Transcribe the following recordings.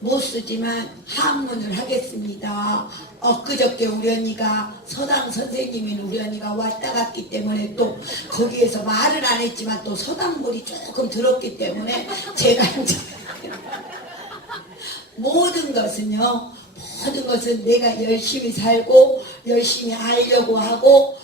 못 쓰지만 한문을 하겠습니다. 엊그저께 우리 언니가 서당 선생님인 우리 언니가 왔다 갔기 때문에 또 거기에서 말을 안 했지만 또 서당물이 조금 들었기 때문에 제가 이제 모든 것은요, 모든 것은 내가 열심히 살고 열심히 하려고 하고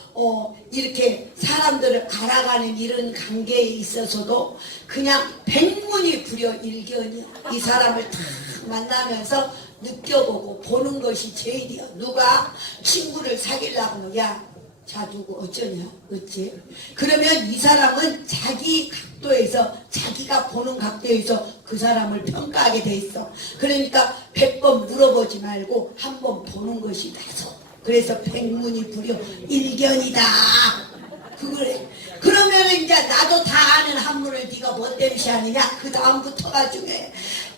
이렇게 사람들을 알아가는 이런 관계에 있어서도 그냥 백문이 불여일견이야. 이 사람을 다 만나면서 느껴보고 보는 것이 제일이야. 누가 친구를 사귀려고 하면 야, 자 누구 어쩌냐 어찌? 그러면 이 사람은 자기 각도에서 자기가 보는 각도에서 그 사람을 평가하게 돼 있어. 그러니까 100번 물어보지 말고 한 번 보는 것이 나서. 그래서 백문이 불여 일견이다. 그거래. 그러면 이제 나도 다 아는 한문을 네가 뭔 땜시 아니냐? 그 다음부터가 중요해.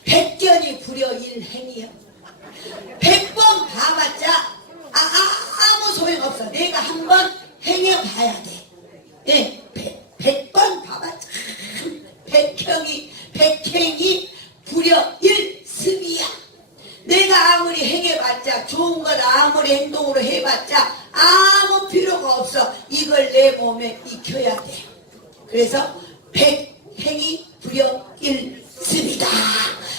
백견이 불여 일행이야. 100번 봐봤자 아무 소용없어. 내가 한번 행해봐야 돼. 예, 100번 봐봤자 백행이 불여 일습이야. 내가 아무리 행해봤자 좋은 걸 아무리 행동으로 해봤자 아무 필요가 없어. 이걸 내 몸에 익혀야 돼. 그래서 백행이 불여 일습이다.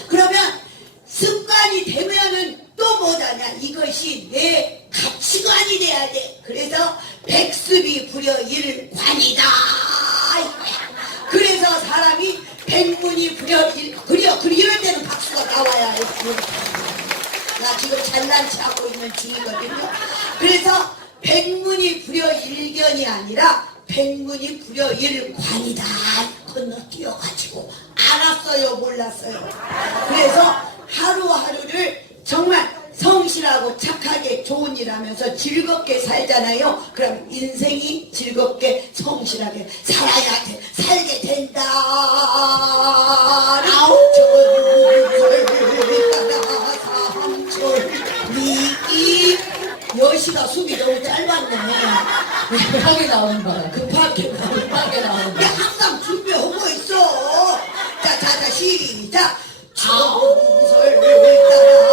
그러면 습관이 되면은 또 뭐다냐? 이것이 내 가치관이 돼야 돼. 그래서 백습이 불여 일관이다. 그래서 사람이 백문이 불여 이럴 때는 박수가 나와야 해. 나 지금 잘난 체하고 있는 중이거든요. 그래서 백문이 불여 일견이 아니라 백문이 불여 일관이다. 건너뛰어가지고 알았어요 몰랐어요. 그래서 하루하루를 정말 성실하고 착하게 좋은 일 하면서 즐겁게 살잖아요. 그럼 인생이 즐겁게 성실하게 살아야 돼. 살게 된다. 삼천리기 여시가 숨이 너무 짧았네. 급하게 나오는 거야. 급하게 나오는 거야. 항상 준비하고 있어. 자 시작. 정설 따라